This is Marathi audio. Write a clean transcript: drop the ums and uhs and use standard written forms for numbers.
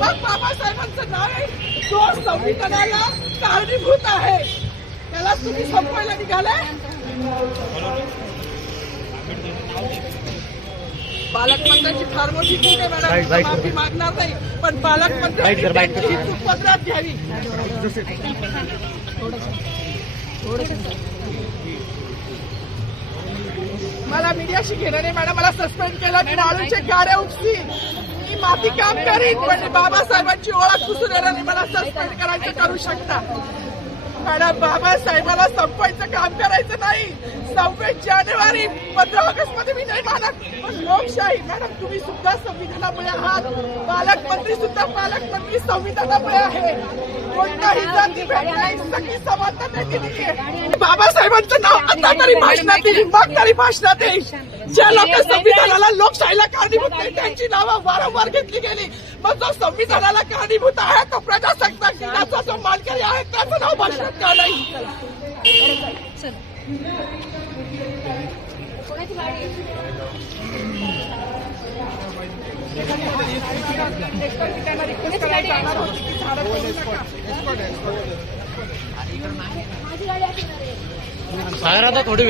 मग बाबासाहेबांचं नाव आहे तो संविधानाला कारणीभूत आहे, त्याला तुम्ही संपवायला निघालाय. पालकमंत्र्यांची फार मोठी चूक आहे मॅडम, माफी मागणार नाही, पण पालकमंत्र्यांची ही चूक पदरात घ्यावी. मला मीडियाशी घेणं नाही मॅडम, मला सस्पेंड केलं, मी वाळूच्या गाड्या उपसीन, मी माती काम करीन, पण बाबासाहेबांची ओळख पुसून येणार नाही. मला सस्पेंड करायचं करू शकता मॅडम, बाबासाहेबाला संपवायचं काम करायचं नाही. 26 जानेवारी 15 ऑगस्ट मध्ये मी नाही मानत, पण लोकशाही मॅडम तुम्ही सुद्धा संविधानामुळे आहात, पालकमंत्री सुद्धा पालकमंत्री संविधानामुळे आहे. कोणताही जाती भेट नाही, सगळी समानता त्यांनी दिली आहे. बाबासाहेबांचं नाव आता तरी भाषणात येईल, मग तरी भाषणात येईल. ज्या लोक संविधानाला लोकशाहीला कारणीभूत नाही त्यांची नावं वारंवार घेतली गेली, मग जो संविधानाला कारणीभूत आहे तो प्रजासत्ताक दिनाचा जो मानकरी आहे त्याचं नाव भाषणात का नाही. थोडी